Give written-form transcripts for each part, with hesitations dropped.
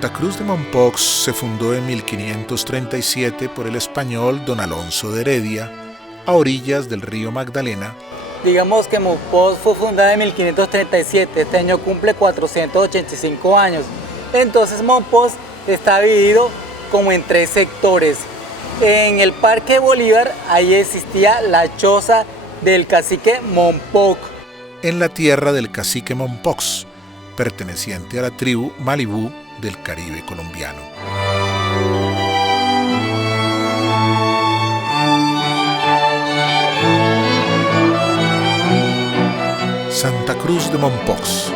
Santa Cruz de Mompox se fundó en 1537 por el español don Alonso de Heredia, a orillas del río Magdalena. Digamos que Mompox fue fundada en 1537, este año cumple 485 años. Entonces Mompox está dividido como en 3 sectores. En el Parque Bolívar, ahí existía la choza del cacique Mompox. En la tierra del cacique Mompox, perteneciente a la tribu Malibú del Caribe colombiano. Santa Cruz de Mompox.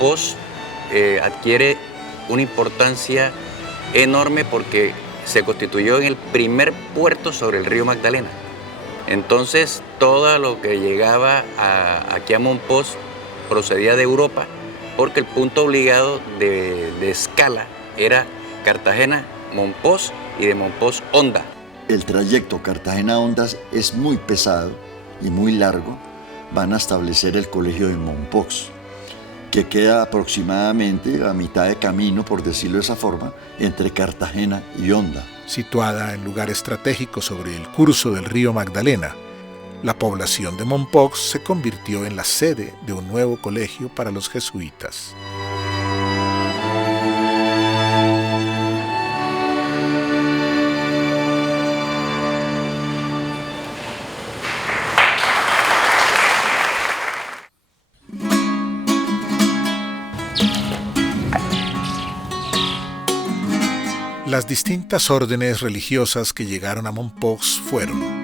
Mompox adquiere una importancia enorme porque se constituyó en el primer puerto sobre el río Magdalena. Entonces, todo lo que llegaba aquí a Mompox procedía de Europa, porque el punto obligado de escala era Cartagena, Mompox y de Mompox Honda. El trayecto Cartagena-Hondas es muy pesado y muy largo. Van a establecer el colegio de Mompox, que queda aproximadamente a mitad de camino, por decirlo de esa forma, entre Cartagena y Honda. Situada en lugar estratégico sobre el curso del río Magdalena, la población de Mompox se convirtió en la sede de un nuevo colegio para los jesuitas. Las distintas órdenes religiosas que llegaron a Mompox fueron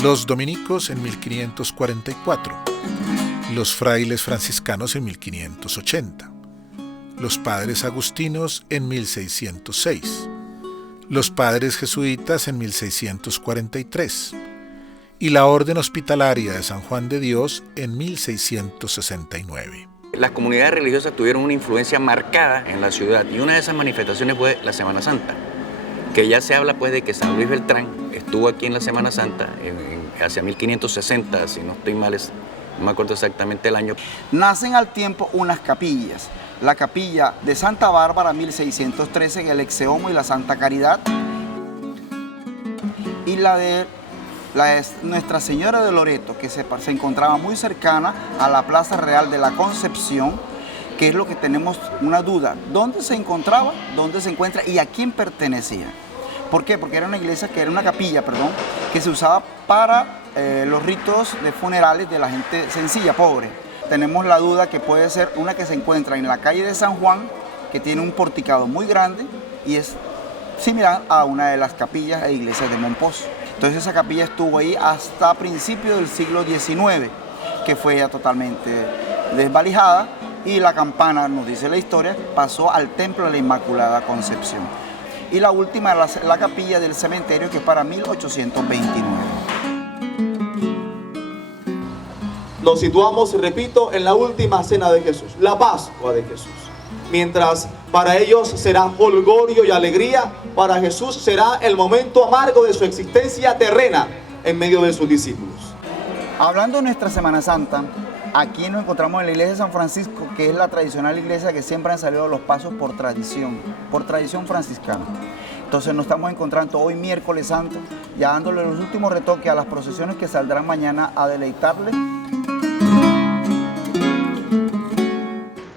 los dominicos en 1544, los frailes franciscanos en 1580, los padres agustinos en 1606, los padres jesuitas en 1643 y la Orden Hospitalaria de San Juan de Dios en 1669. Las comunidades religiosas tuvieron una influencia marcada en la ciudad y una de esas manifestaciones fue la Semana Santa, que ya se habla pues de que San Luis Beltrán estuvo aquí en la Semana Santa hacia 1560, si no estoy mal, no me acuerdo exactamente el año. Nacen al tiempo unas capillas, la capilla de Santa Bárbara 1613 en el Exeomo y la Santa Caridad, y la de Nuestra Señora de Loreto, que se encontraba muy cercana a la Plaza Real de la Concepción, que es lo que tenemos una duda. ¿Dónde se encontraba? ¿Dónde se encuentra? ¿Y a quién pertenecía? ¿Por qué? Porque era una iglesia, una capilla, que se usaba para los ritos de funerales de la gente sencilla, pobre. Tenemos la duda que puede ser una que se encuentra en la calle de San Juan, que tiene un porticado muy grande y es similar a una de las capillas e iglesias de Mompox. Entonces esa capilla estuvo ahí hasta principios del siglo XIX, que fue ya totalmente desvalijada, y la campana, nos dice la historia, pasó al Templo de la Inmaculada Concepción. Y la última es la capilla del cementerio, que es para 1829. Nos situamos, repito, en la última cena de Jesús, la Pascua de Jesús. Mientras para ellos será holgorio y alegría, para Jesús será el momento amargo de su existencia terrena en medio de sus discípulos. Hablando de nuestra Semana Santa, aquí nos encontramos en la iglesia de San Francisco, que es la tradicional iglesia que siempre han salido los pasos por tradición franciscana. Entonces nos estamos encontrando hoy miércoles santo, ya dándole los últimos retoques a las procesiones que saldrán mañana a deleitarle.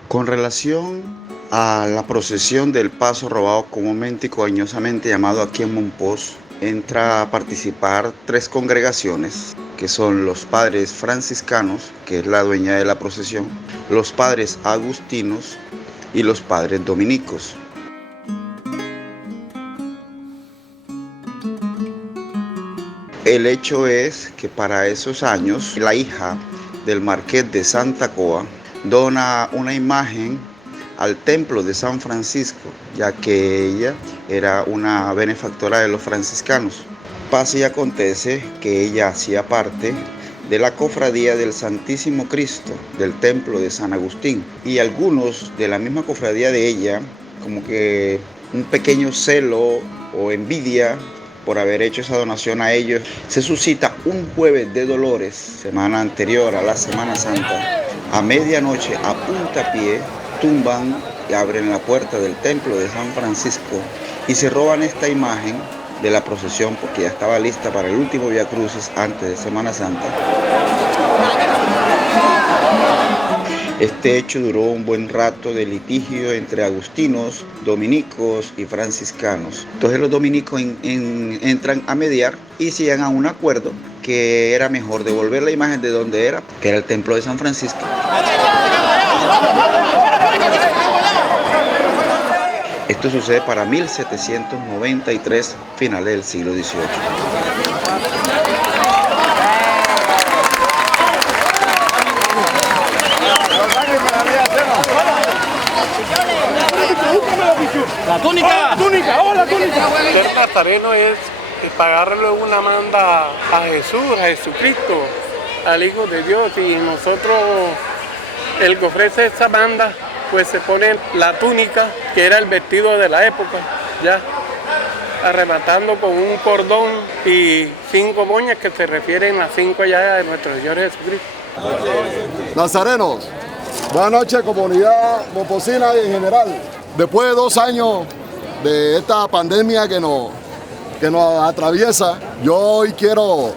Con relación a la procesión del paso robado comúnmente y cariñosamente llamado aquí en Mompox, entra a participar 3 congregaciones, que son los padres franciscanos, que es la dueña de la procesión, los padres agustinos y los padres dominicos. El hecho es que para esos años la hija del marqués de Santa Coa dona una imagen al templo de San Francisco, ya que ella era una benefactora de los franciscanos. Pasa y acontece que ella hacía parte de la cofradía del Santísimo Cristo del templo de San Agustín, y algunos de la misma cofradía de ella, como que un pequeño celo o envidia por haber hecho esa donación a ellos, se suscita un jueves de Dolores, semana anterior a la Semana Santa, a medianoche a puntapié, tumban y abren la puerta del templo de San Francisco y se roban esta imagen de la procesión porque ya estaba lista para el último Vía Crucis antes de Semana Santa. Este hecho duró un buen rato de litigio entre agustinos, dominicos y franciscanos. Entonces los dominicos entran a mediar y se llegan a un acuerdo que era mejor devolver la imagen de donde era, que era el templo de San Francisco. Esto sucede para 1793, finales del siglo XVIII. ¡La túnica! ¡La túnica! ¡Oh, la túnica! Ser nazareno es pagarle una manda a Jesús, a Jesucristo, al Hijo de Dios. Y nosotros, el que ofrece esa manda, pues se pone la túnica, que era el vestido de la época, ya, arrematando con un cordón y 5 moñas que se refieren a 5 llagas de nuestro Señor Jesucristo. Nazarenos, buenas noches, comunidad momposina y en general. Después de 2 años de esta pandemia que nos atraviesa, yo hoy quiero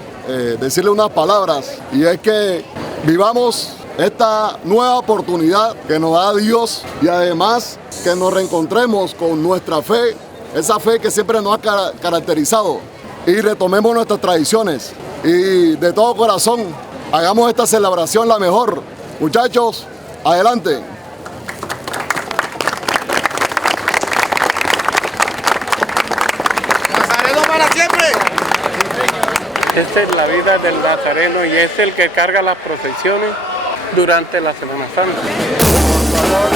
decirle unas palabras, y es que vivamos esta nueva oportunidad que nos da Dios y además que nos reencontremos con nuestra fe, esa fe que siempre nos ha caracterizado, y retomemos nuestras tradiciones y de todo corazón hagamos esta celebración la mejor. Muchachos, adelante. Esta es la vida del nazareno y es el que carga las procesiones durante la Semana Santa. Por favor.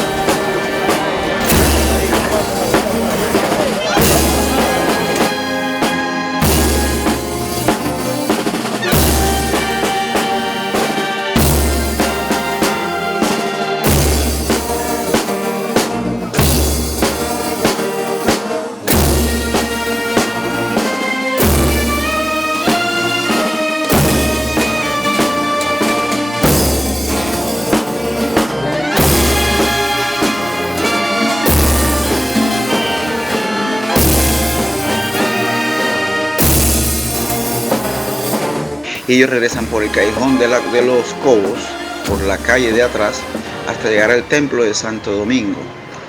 Y ellos regresan por el callejón de los Cobos, por la calle de atrás, hasta llegar al templo de Santo Domingo,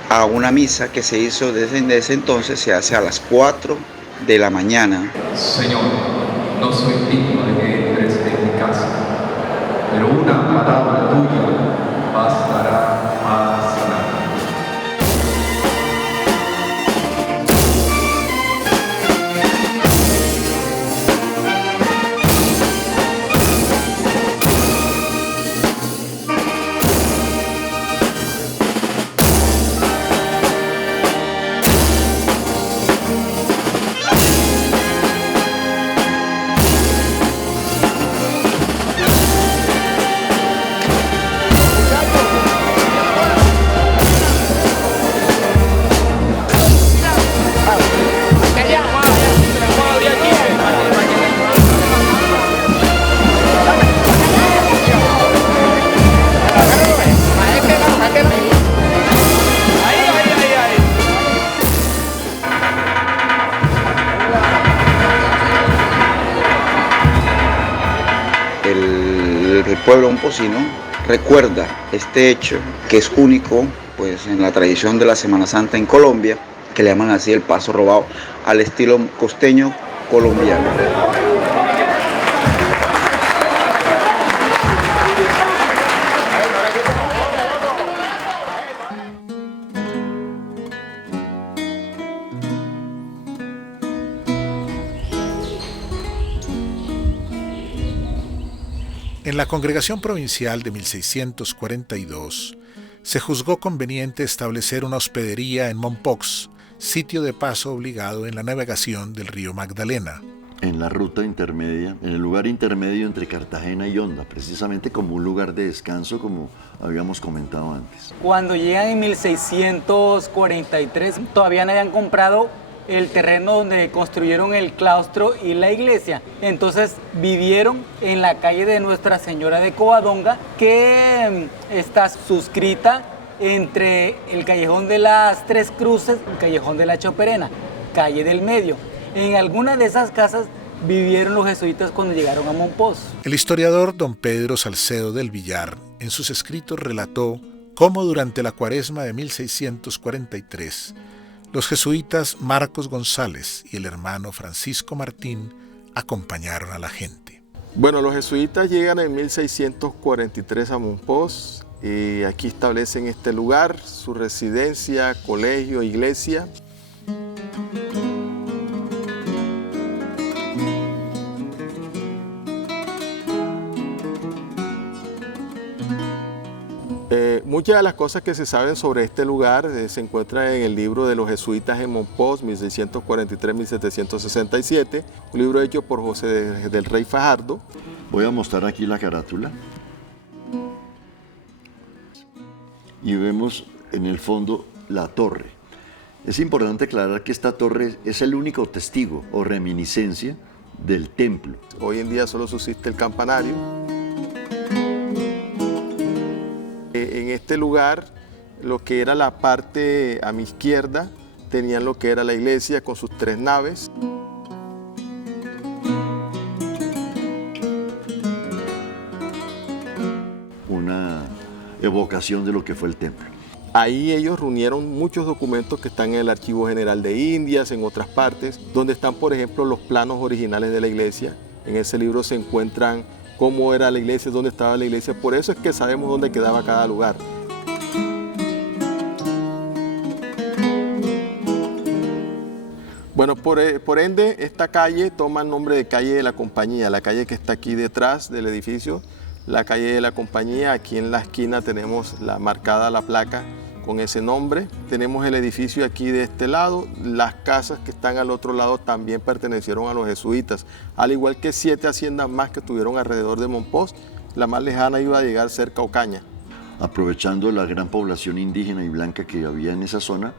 a una misa que se hizo desde ese entonces, se hace a las 4 de la mañana. Señor, no soy digno de que entres en mi casa, pero una palabra tuya bastará para sanar. El pueblo momposino recuerda este hecho que es único pues, en la tradición de la Semana Santa en Colombia, que le llaman así el paso robado, al estilo costeño colombiano. En la Congregación Provincial de 1642 se juzgó conveniente establecer una hospedería en Mompox, sitio de paso obligado en la navegación del río Magdalena. En la ruta intermedia, en el lugar intermedio entre Cartagena y Honda, precisamente como un lugar de descanso, como habíamos comentado antes. Cuando llegan en 1643, todavía no habían comprado el terreno donde construyeron el claustro y la iglesia. Entonces vivieron en la calle de Nuestra Señora de Covadonga, que está suscrita entre el Callejón de las Tres Cruces y el Callejón de la Choperena, calle del medio. En alguna de esas casas vivieron los jesuitas cuando llegaron a Mompox. El historiador don Pedro Salcedo del Villar, en sus escritos relató cómo durante la Cuaresma de 1643, los jesuitas Marcos González y el hermano Francisco Martín acompañaron a la gente. Bueno, los jesuitas llegan en 1643 a Mompox y aquí establecen este lugar, su residencia, colegio, iglesia. Muchas de las cosas que se saben sobre este lugar se encuentran en el libro de los jesuitas en Mompox, 1643-1767, un libro hecho por José del Rey Fajardo. Voy a mostrar aquí la carátula. Y vemos en el fondo la torre. Es importante aclarar que esta torre es el único testigo o reminiscencia del templo. Hoy en día solo subsiste el campanario. En este lugar, lo que era la parte a mi izquierda, tenían lo que era la iglesia con sus 3 naves. Una evocación de lo que fue el templo. Ahí ellos reunieron muchos documentos que están en el Archivo General de Indias, en otras partes, donde están, por ejemplo, los planos originales de la iglesia. En ese libro se encuentran cómo era la iglesia, dónde estaba la iglesia. Por eso es que sabemos dónde quedaba cada lugar. Bueno, por ende, esta calle toma el nombre de calle de la Compañía, la calle que está aquí detrás del edificio, la calle de la Compañía. Aquí en la esquina tenemos marcada la placa con ese nombre. Tenemos el edificio aquí de este lado. Las casas que están al otro lado también pertenecieron a los jesuitas, al igual que 7 haciendas más que estuvieron alrededor de Mompox. La más lejana iba a llegar cerca a Ocaña. Aprovechando la gran población indígena y blanca que había en esa zona,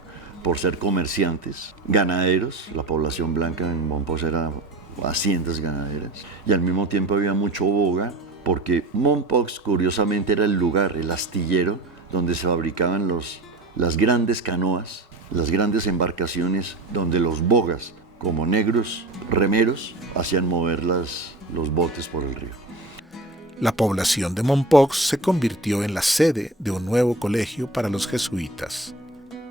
por ser comerciantes, ganaderos, la población blanca en Mompox era haciendas ganaderas, y al mismo tiempo había mucho boga, porque Mompox curiosamente era el lugar, el astillero, donde se fabricaban las grandes canoas, las grandes embarcaciones, donde los bogas, como negros remeros, hacían mover los botes por el río. La población de Mompox se convirtió en la sede de un nuevo colegio para los jesuitas.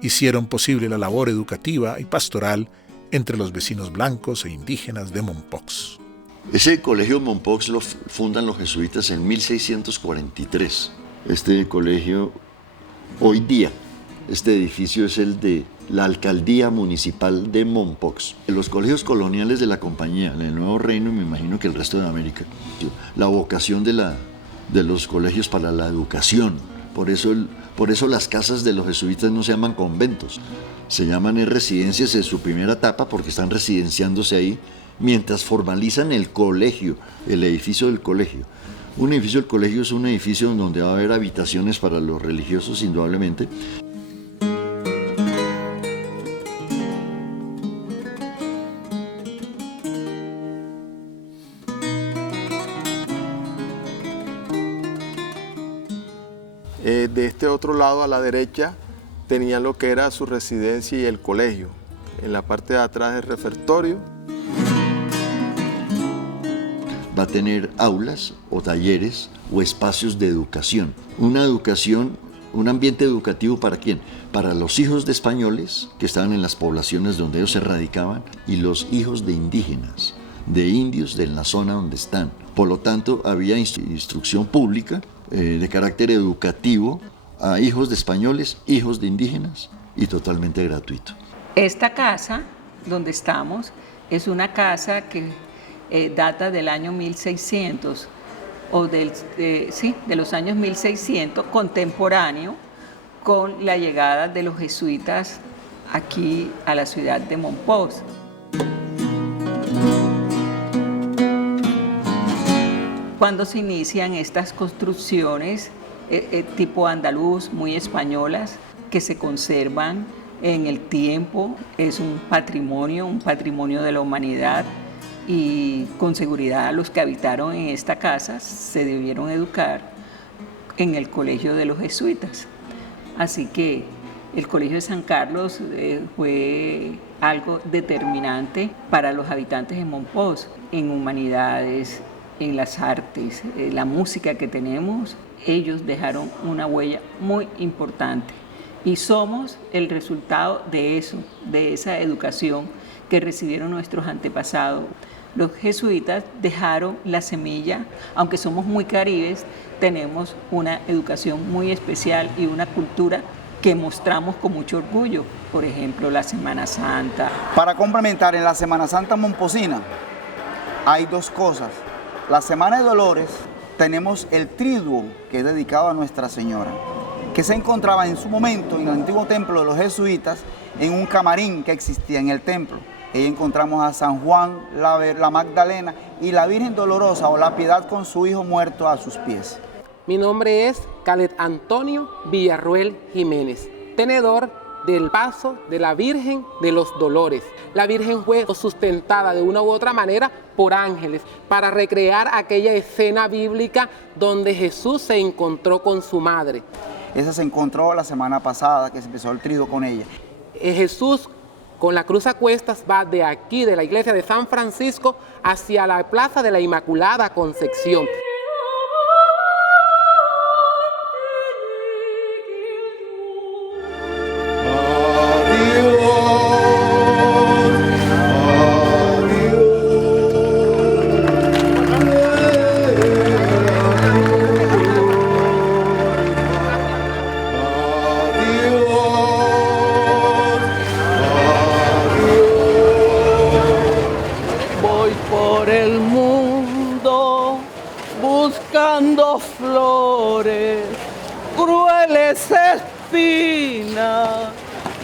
Hicieron posible la labor educativa y pastoral entre los vecinos blancos e indígenas de Mompox. Ese colegio Mompox lo fundan los jesuitas en 1643. Este colegio, hoy día, este edificio es el de la Alcaldía Municipal de Mompox. En los colegios coloniales de la Compañía, en el Nuevo Reino y me imagino que el resto de América, la vocación de los colegios para la educación. Por eso las casas de los jesuitas no se llaman conventos, se llaman residencias en su primera etapa porque están residenciándose ahí mientras formalizan el colegio, el edificio del colegio. Un edificio del colegio es un edificio donde va a haber habitaciones para los religiosos, indudablemente. De este otro lado, a la derecha, tenían lo que era su residencia y el colegio. En la parte de atrás, el refectorio. Va a tener aulas o talleres o espacios de educación. Una educación, un ambiente educativo ¿para quién? Para los hijos de españoles que estaban en las poblaciones donde ellos se radicaban y los hijos de indígenas, de indios de la zona donde están. Por lo tanto, había instrucción pública de carácter educativo a hijos de españoles, hijos de indígenas y totalmente gratuito. Esta casa donde estamos es una casa que data del año 1600 o de los años 1600, contemporáneo con la llegada de los jesuitas aquí a la ciudad de Mompox. Cuando se inician estas construcciones tipo andaluz, muy españolas, que se conservan en el tiempo, es un patrimonio de la humanidad, y con seguridad los que habitaron en esta casa se debieron educar en el colegio de los jesuitas. Así que el colegio de San Carlos fue algo determinante para los habitantes de Mompox en humanidades, en las artes, la música que tenemos. Ellos dejaron una huella muy importante y somos el resultado de eso, de esa educación que recibieron nuestros antepasados. Los jesuitas dejaron la semilla, aunque somos muy caribes, tenemos una educación muy especial y una cultura que mostramos con mucho orgullo. Por ejemplo, la Semana Santa. Para complementar, en la Semana Santa momposina hay dos cosas. La Semana de Dolores tenemos el triduo, que es dedicado a Nuestra Señora, que se encontraba en su momento en el antiguo templo de los jesuitas, en un camarín que existía en el templo. Ahí encontramos a San Juan, la Magdalena y la Virgen Dolorosa o la Piedad con su hijo muerto a sus pies. Mi nombre es Calet Antonio Villarruel Jiménez, tenedor del paso de la Virgen de los Dolores. La Virgen fue sustentada de una u otra manera por ángeles para recrear aquella escena bíblica donde Jesús se encontró con su madre. Esa se encontró la semana pasada, que se empezó el triduo con ella. Jesús con la cruz a cuestas va de aquí, de la iglesia de San Francisco, hacia la plaza de la Inmaculada Concepción. Buscando flores, crueles espinas,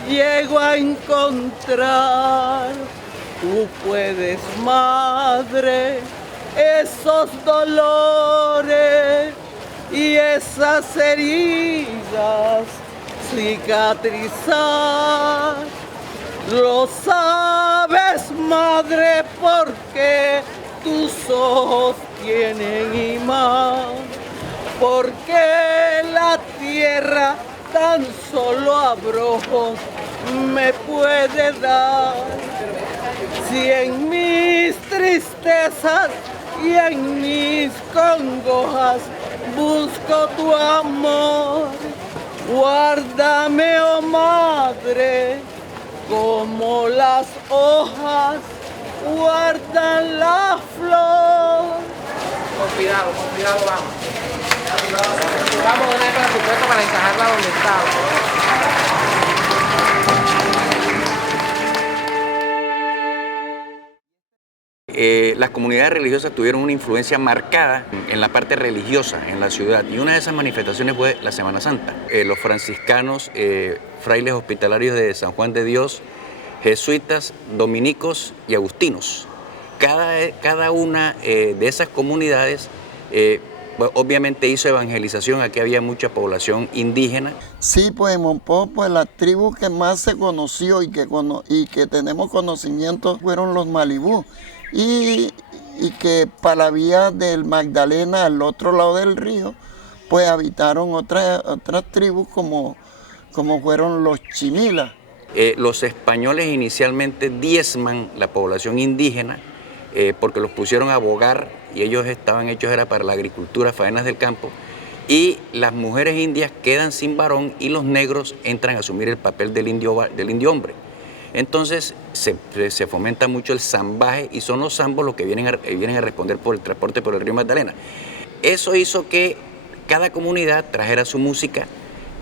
llego a encontrar. Tú puedes, madre, esos dolores y esas heridas cicatrizar. Lo sabes, madre, porque tus ojos tienen imán, porque la tierra tan solo abrojos me puede dar. Si en mis tristezas y en mis congojas busco tu amor, guárdame, oh madre, como las hojas guardan la flor. Con cuidado vamos. Vamos a donar el presupuesto para encajarla donde estaba. Las comunidades religiosas tuvieron una influencia marcada en la parte religiosa en la ciudad, y una de esas manifestaciones fue la Semana Santa. Los franciscanos, frailes hospitalarios de San Juan de Dios, jesuitas, dominicos y agustinos. Cada una de esas comunidades obviamente hizo evangelización. Aquí había mucha población indígena. Sí, pues en Mompox, pues la tribu que más se conoció y que tenemos conocimiento fueron los Malibú, y que para la vía del Magdalena, al otro lado del río, pues habitaron otras tribus como fueron los Chimila. Los españoles inicialmente diezman la población indígena porque los pusieron a bogar, y ellos estaban hechos era para la agricultura, faenas del campo, y las mujeres indias quedan sin varón y los negros entran a asumir el papel del indio hombre. Entonces se fomenta mucho el zambaje, y son los zambos los que vienen a responder por el transporte por el río Magdalena. Eso hizo que cada comunidad trajera su música.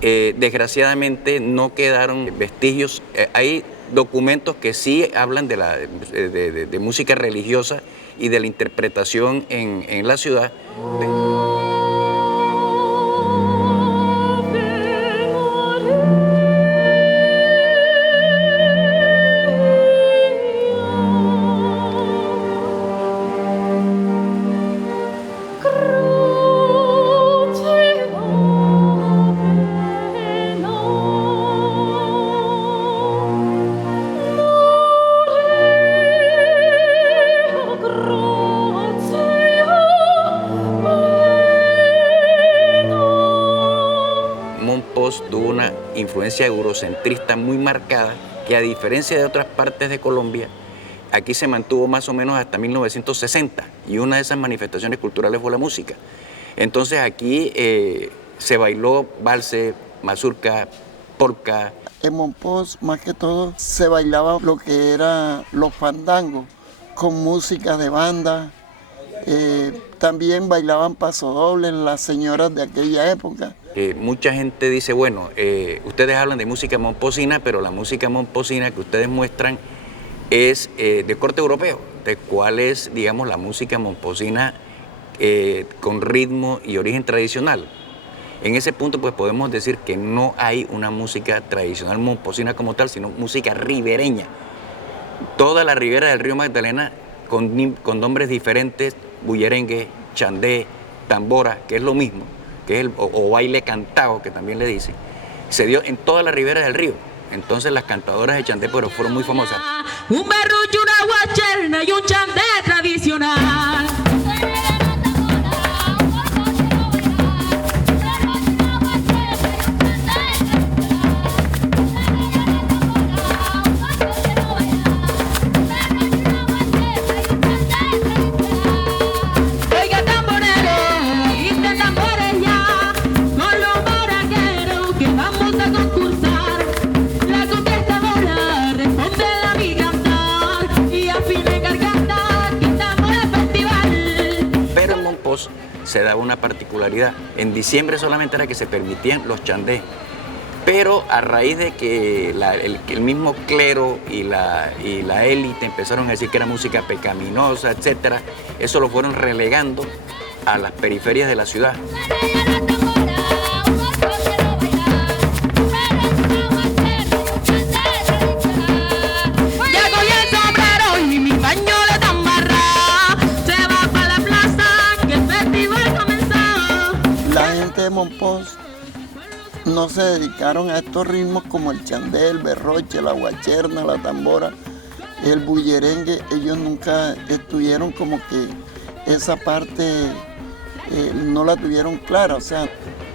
Desgraciadamente no quedaron vestigios. Hay documentos que sí hablan de música religiosa y de la interpretación en la ciudad. influencia eurocentrista muy marcada, que a diferencia de otras partes de Colombia, aquí se mantuvo más o menos hasta 1960, y una de esas manifestaciones culturales fue la música. Entonces aquí se bailó valse, mazurca, polka. En Mompox, más que todo, se bailaba lo que era los fandangos, con música de banda. También bailaban pasodobles las señoras de aquella época. Mucha gente dice, bueno, ustedes hablan de música momposina, pero la música momposina que ustedes muestran es de corte europeo. ¿De cuál es, digamos, la música momposina con ritmo y origen tradicional? En ese punto pues podemos decir que no hay una música tradicional momposina como tal, sino música ribereña. Toda la ribera del río Magdalena con nombres diferentes, bullerengue, chandé, tambora, que es lo mismo, que es o baile cantado, que también le dicen, se dio en toda la ribera del río. Entonces las cantadoras de chandé pero fueron muy famosas. Un berrucho, una guacherna y un chandé tradicional. Se daba una particularidad. En diciembre solamente era que se permitían los chandés, pero a raíz de que el mismo clero y la élite empezaron a decir que era música pecaminosa, etcétera, eso lo fueron relegando a las periferias de la ciudad. De Mompox no se dedicaron a estos ritmos como el chandé, el berroche, la guacherna, la tambora, el bullerengue. Ellos nunca estuvieron como que esa parte no la tuvieron clara, o sea.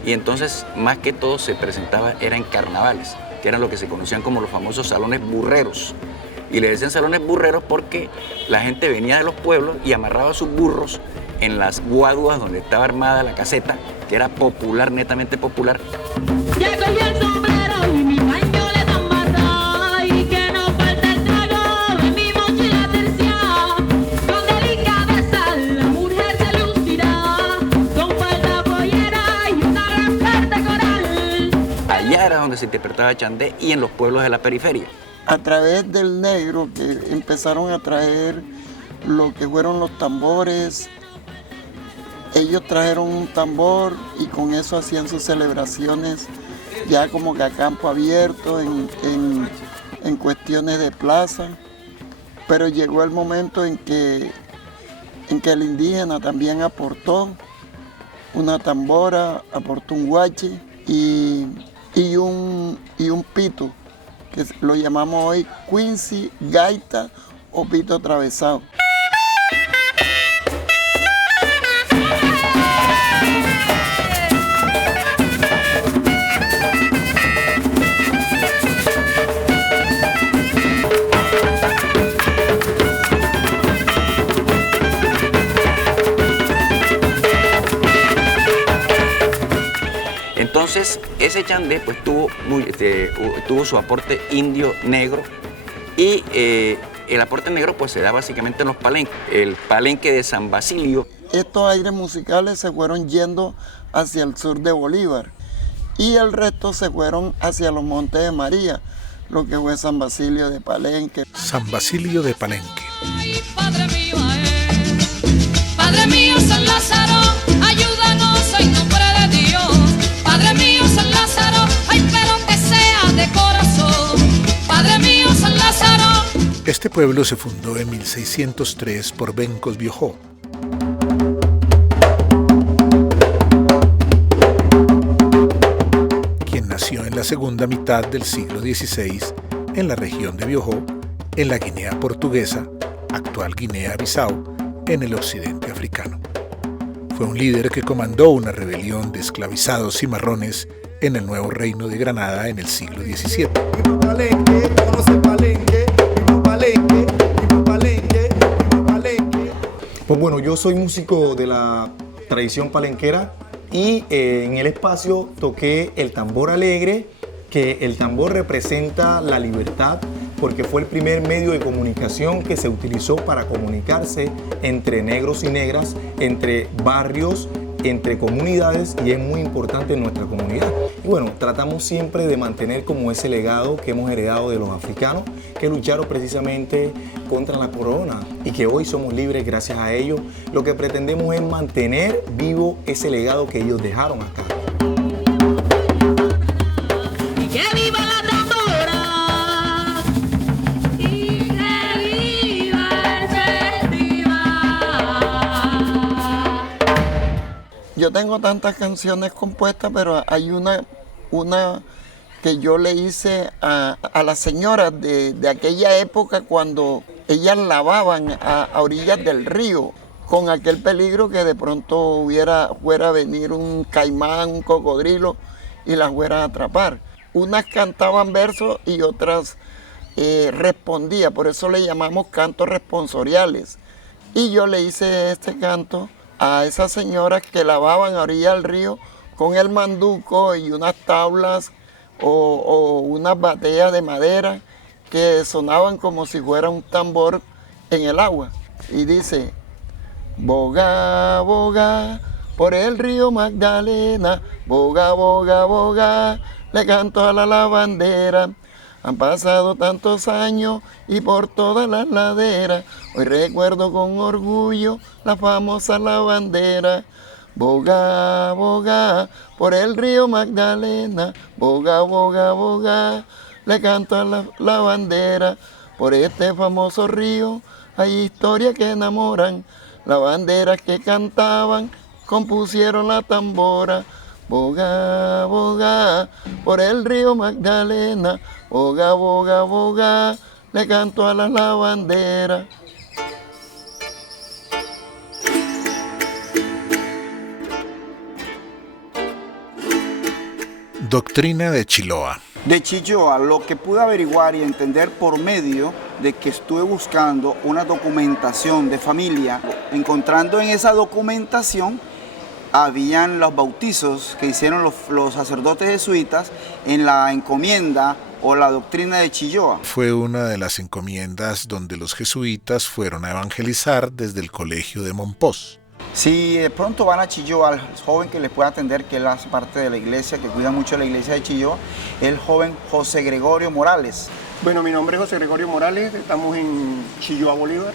Y entonces más que todo se presentaba era en carnavales, que eran lo que se conocían como los famosos salones burreros. Y le decían salones burreros porque la gente venía de los pueblos y amarraba sus burros en las guaduas donde estaba armada la caseta, que era popular, netamente popular. Ya cogí el sombrero y mi paño le dan barra, y que no falte el trago de mi mochila terciada. Con delicadeza la mujer se lucirá, con falda pollera y una gran flor de coral. Allá era donde se interpretaba chandé y en los pueblos de la periferia. A través del negro que empezaron a traer lo que fueron los tambores. Ellos trajeron un tambor y con eso hacían sus celebraciones ya como que a campo abierto, en cuestiones de plaza. Pero llegó el momento en que el indígena también aportó una tambora, aportó un guache y un pito, que lo llamamos hoy quincy, gaita o pito atravesado. Entonces, ese chandé pues tuvo su aporte indio negro y el aporte negro pues se da básicamente en los palenques. El palenque de San Basilio. Estos aires musicales se fueron yendo hacia el sur de Bolívar y el resto se fueron hacia los Montes de María, lo que fue San Basilio de Palenque. San Basilio de Palenque. Ay, Padre mío San Lázaro, ayúdanos en nombre de Dios. Padre mío San Lázaro, ay, pero que sea de corazón. Padre mío San Lázaro. Este pueblo se fundó en 1603 por Bencos Biojó. Quien nació en la segunda mitad del siglo XVI en la región de Biojó, en la Guinea Portuguesa, actual Guinea-Bissau, en el occidente africano. Fue un líder que comandó una rebelión de esclavizados cimarrones en el nuevo reino de Granada en el siglo XVII. Pues bueno, yo soy músico de la tradición palenquera y en el espacio toqué el tambor alegre, que el tambor representa la libertad porque fue el primer medio de comunicación que se utilizó para comunicarse entre negros y negras, entre barrios, entre comunidades, y es muy importante en nuestra comunidad. Y bueno, tratamos siempre de mantener como ese legado que hemos heredado de los africanos que lucharon precisamente contra la corona y que hoy somos libres gracias a ellos. Lo que pretendemos es mantener vivo ese legado que ellos dejaron acá. ¡Que viva la tambora! ¡Y que viva el festival! Yo tengo tantas canciones compuestas, pero hay una que yo le hice a las señoras de aquella época cuando ellas lavaban a orillas del río, con aquel peligro que de pronto fuera a venir un caimán, un cocodrilo y las fuera a atrapar. Unas cantaban versos y otras respondía, por eso le llamamos cantos responsoriales. Y yo le hice este canto a esas señoras que lavaban a orilla del río con el manduco y unas tablas o unas bateas de madera que sonaban como si fuera un tambor en el agua. Y dice: boga, boga, por el río Magdalena, boga, boga, boga, le canto a la lavandera. Han pasado tantos años y por todas las laderas, hoy recuerdo con orgullo la famosa lavandera. Boga, boga, por el río Magdalena, boga, boga, boga, le canto a la lavandera. Por este famoso río hay historias que enamoran, lavanderas que cantaban, compusieron la tambora. Boga, boga, por el río Magdalena, boga, boga, boga, le canto a la lavandera. Doctrina de Chiloa. De Chilloa, lo que pude averiguar y entender por medio de que estuve buscando una documentación de familia, encontrando en esa documentación habían los bautizos que hicieron los sacerdotes jesuitas en la encomienda o la doctrina de Chilloa. Fue una de las encomiendas donde los jesuitas fueron a evangelizar desde el colegio de Mompox. Si de pronto van a Chilloa, al joven que les puede atender, que es parte de la iglesia, que cuida mucho de la iglesia de Chilloa, es el joven José Gregorio Morales. Bueno, mi nombre es José Gregorio Morales, estamos en Chilloa, Bolívar.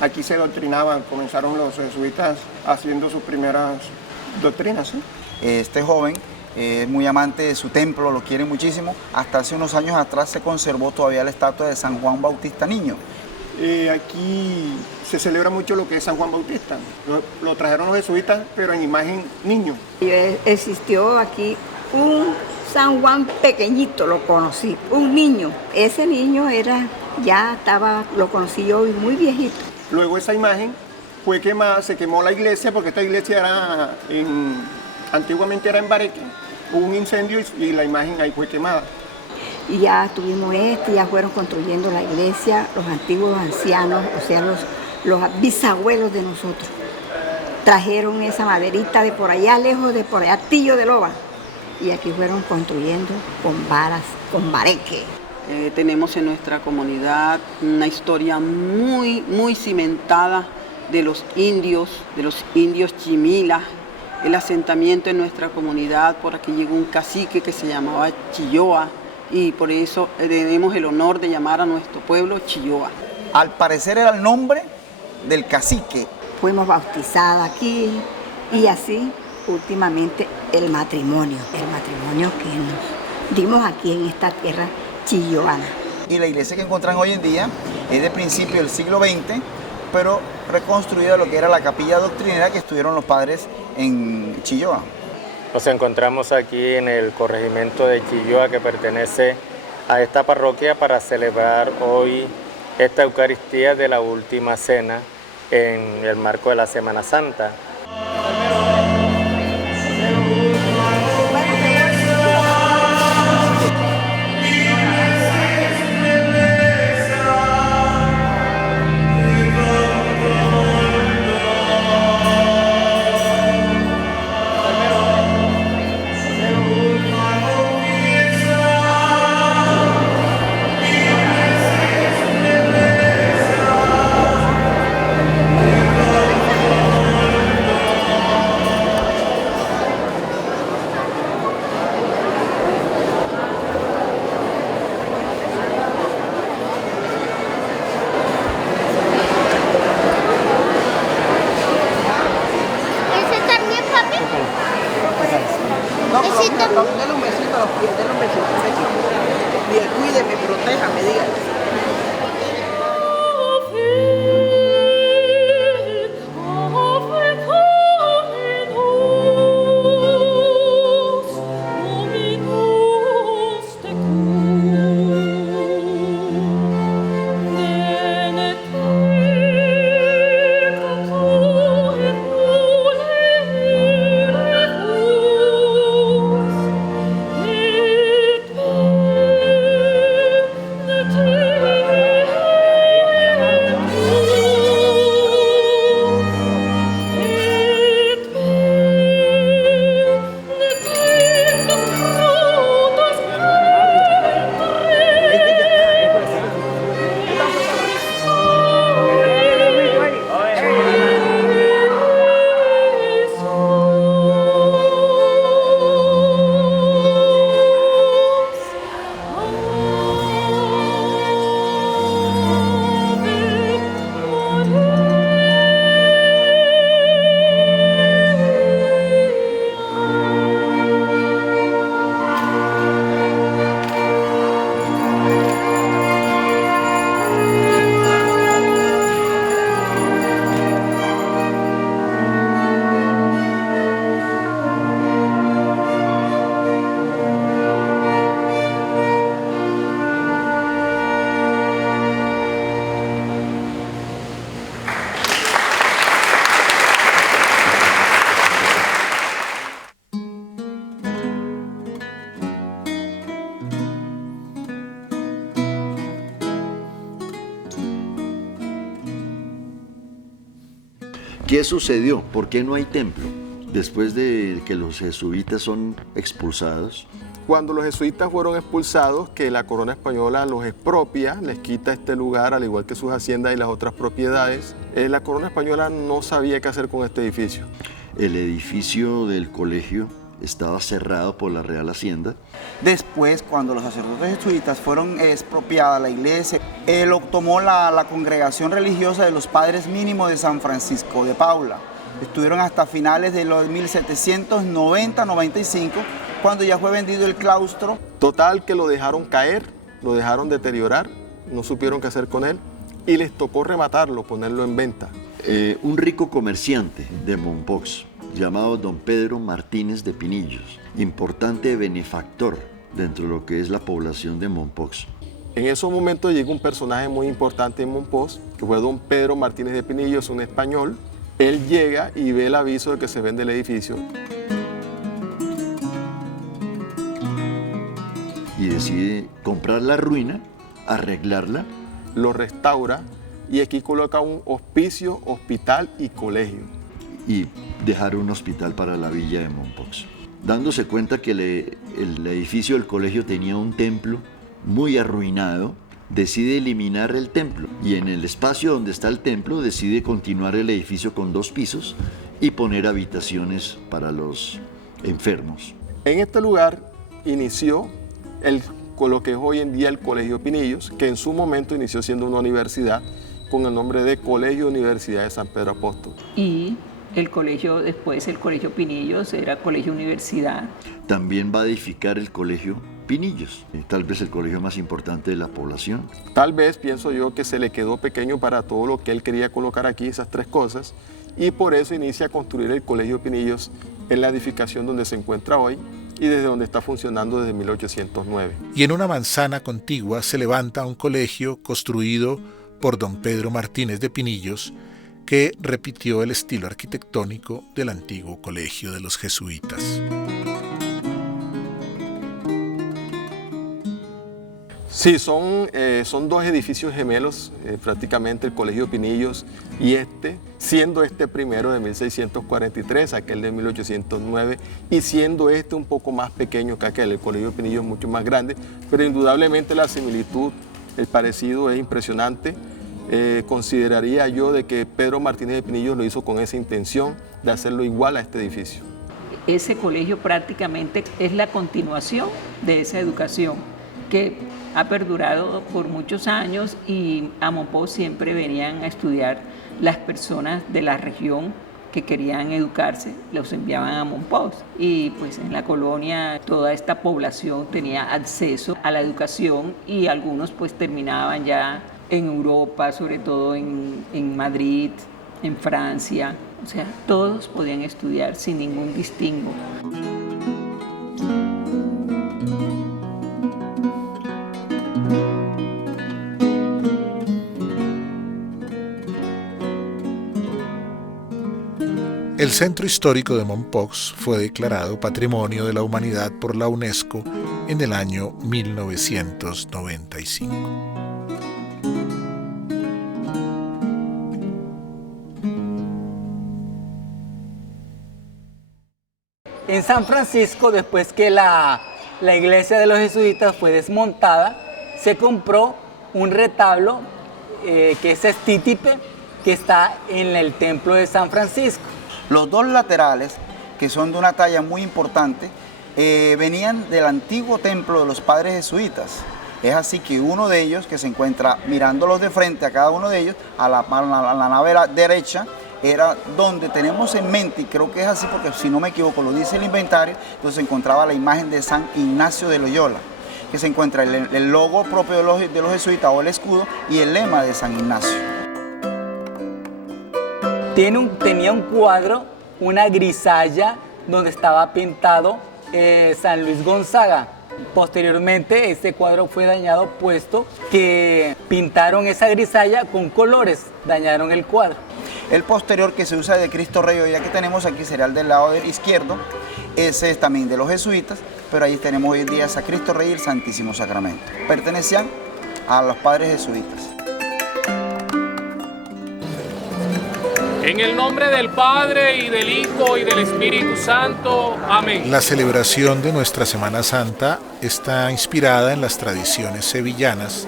Aquí se doctrinaban, comenzaron los jesuitas haciendo sus primeras doctrinas. ¿Sí? Este joven es muy amante de su templo, lo quiere muchísimo. Hasta hace unos años atrás se conservó todavía la estatua de San Juan Bautista Niño. Aquí se celebra mucho lo que es San Juan Bautista. Lo trajeron los jesuitas, pero en imagen niño. Existió aquí un San Juan pequeñito, lo conocí, un niño. Ese niño lo conocí yo muy viejito. Luego esa imagen fue quemada, se quemó la iglesia, porque esta iglesia antiguamente era en Bareque. Hubo un incendio y la imagen ahí fue quemada. Y ya tuvimos ya fueron construyendo la iglesia, los antiguos ancianos, o sea, los bisabuelos de nosotros. Trajeron esa maderita de por allá lejos, de por allá, Tillo de Loba. Y aquí fueron construyendo con varas, con bareque. Tenemos en nuestra comunidad una historia muy, muy cimentada de los indios Chimila. El asentamiento en nuestra comunidad, por aquí llegó un cacique que se llamaba Chilloa, y por eso tenemos el honor de llamar a nuestro pueblo Chilloa. Al parecer era el nombre del cacique. Fuimos bautizadas aquí y así últimamente el matrimonio que nos dimos aquí en esta tierra chilloana. Y la iglesia que encuentran hoy en día es de principio del siglo XX, pero reconstruida lo que era la capilla doctrinera que estuvieron los padres en Chilloa. Nos encontramos aquí en el corregimiento de Chilloa, que pertenece a esta parroquia, para celebrar hoy esta Eucaristía de la Última Cena en el marco de la Semana Santa. protéjame, diga. ¿Qué sucedió? ¿Por qué no hay templo? Después de que los jesuitas son expulsados. Cuando los jesuitas fueron expulsados, que la corona española los expropia, les quita este lugar, al igual que sus haciendas y las otras propiedades, la corona española no sabía qué hacer con este edificio. El edificio del colegio estaba cerrado por la Real Hacienda. Después, cuando los sacerdotes jesuitas fueron expropiadas la iglesia, lo tomó la congregación religiosa de los Padres Mínimos de San Francisco de Paula. Estuvieron hasta finales de los 1790-95, cuando ya fue vendido el claustro. Total que lo dejaron caer, lo dejaron deteriorar, no supieron qué hacer con él y les tocó rematarlo, ponerlo en venta. Un rico comerciante de Mompox, llamado don Pedro Martínez de Pinillos, importante benefactor dentro de lo que es la población de Mompox. En esos momentos llega un personaje muy importante en Mompox, que fue don Pedro Martínez de Pinillos, un español. Él llega y ve el aviso de que se vende el edificio. Y decide comprar la ruina, arreglarla. Lo restaura y aquí coloca un hospicio, hospital y colegio. Y dejar un hospital para la villa de Mompox. Dándose cuenta que el edificio del colegio tenía un templo muy arruinado, decide eliminar el templo y en el espacio donde está el templo decide continuar el edificio con 2 pisos y poner habitaciones para los enfermos. En este lugar inició lo que es hoy en día el Colegio Pinillos, que en su momento inició siendo una universidad con el nombre de Colegio Universidad de San Pedro Apóstol. Y el colegio, después el Colegio Pinillos, era Colegio Universidad. También va a edificar el Colegio Pinillos, tal vez el colegio más importante de la población. Tal vez, pienso yo, que se le quedó pequeño para todo lo que él quería colocar aquí, esas 3 cosas, y por eso inicia a construir el Colegio Pinillos en la edificación donde se encuentra hoy y desde donde está funcionando desde 1809. Y en una manzana contigua se levanta un colegio construido por don Pedro Martínez de Pinillos, que repitió el estilo arquitectónico del antiguo colegio de los jesuitas. Sí, son 2 edificios gemelos, prácticamente el Colegio Pinillos y siendo este primero de 1643, aquel de 1809, y siendo este un poco más pequeño que aquel. El Colegio Pinillos es mucho más grande, pero indudablemente la similitud, el parecido es impresionante. Consideraría yo de que Pedro Martínez de Pinillos lo hizo con esa intención de hacerlo igual a este edificio. Ese colegio prácticamente es la continuación de esa educación que ha perdurado por muchos años y a Mompox siempre venían a estudiar las personas de la región que querían educarse, los enviaban a Mompox. Y pues en la colonia toda esta población tenía acceso a la educación y algunos pues terminaban ya en Europa, sobre todo en Madrid, en Francia. O sea, todos podían estudiar sin ningún distingo. El centro histórico de Mompox fue declarado Patrimonio de la Humanidad por la UNESCO en el año 1995. En San Francisco, después que la iglesia de los jesuitas fue desmontada, se compró un retablo que es estítipe, que está en el templo de San Francisco. Los dos laterales, que son de una talla muy importante, venían del antiguo templo de los padres jesuitas. Es así que uno de ellos, que se encuentra mirándolos de frente a cada uno de ellos, a la nave derecha, era donde tenemos en mente, y creo que es así porque si no me equivoco lo dice el inventario, entonces se encontraba la imagen de San Ignacio de Loyola, que se encuentra el logo propio de los jesuitas o el escudo y el lema de San Ignacio. Tenía un cuadro, una grisalla, donde estaba pintado San Luis Gonzaga. Posteriormente este cuadro fue dañado, puesto que pintaron esa grisalla con colores, dañaron el cuadro. El posterior que se usa de Cristo Rey, ya que tenemos aquí, sería el del lado izquierdo. Ese es también de los jesuitas, pero ahí tenemos hoy en día a Cristo Rey y el Santísimo Sacramento. Pertenecían a los padres jesuitas. En el nombre del Padre, y del Hijo, y del Espíritu Santo. Amén. La celebración de nuestra Semana Santa está inspirada en las tradiciones sevillanas,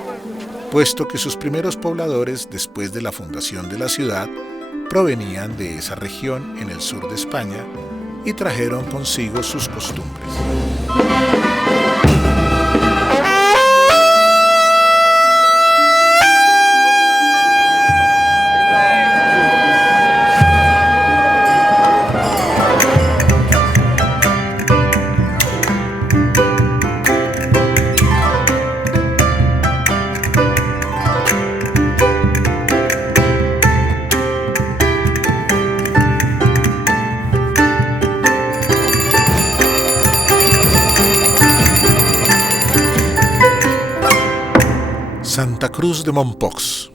puesto que sus primeros pobladores, después de la fundación de la ciudad, provenían de esa región en el sur de España y trajeron consigo sus costumbres. Santa Cruz de Mompox.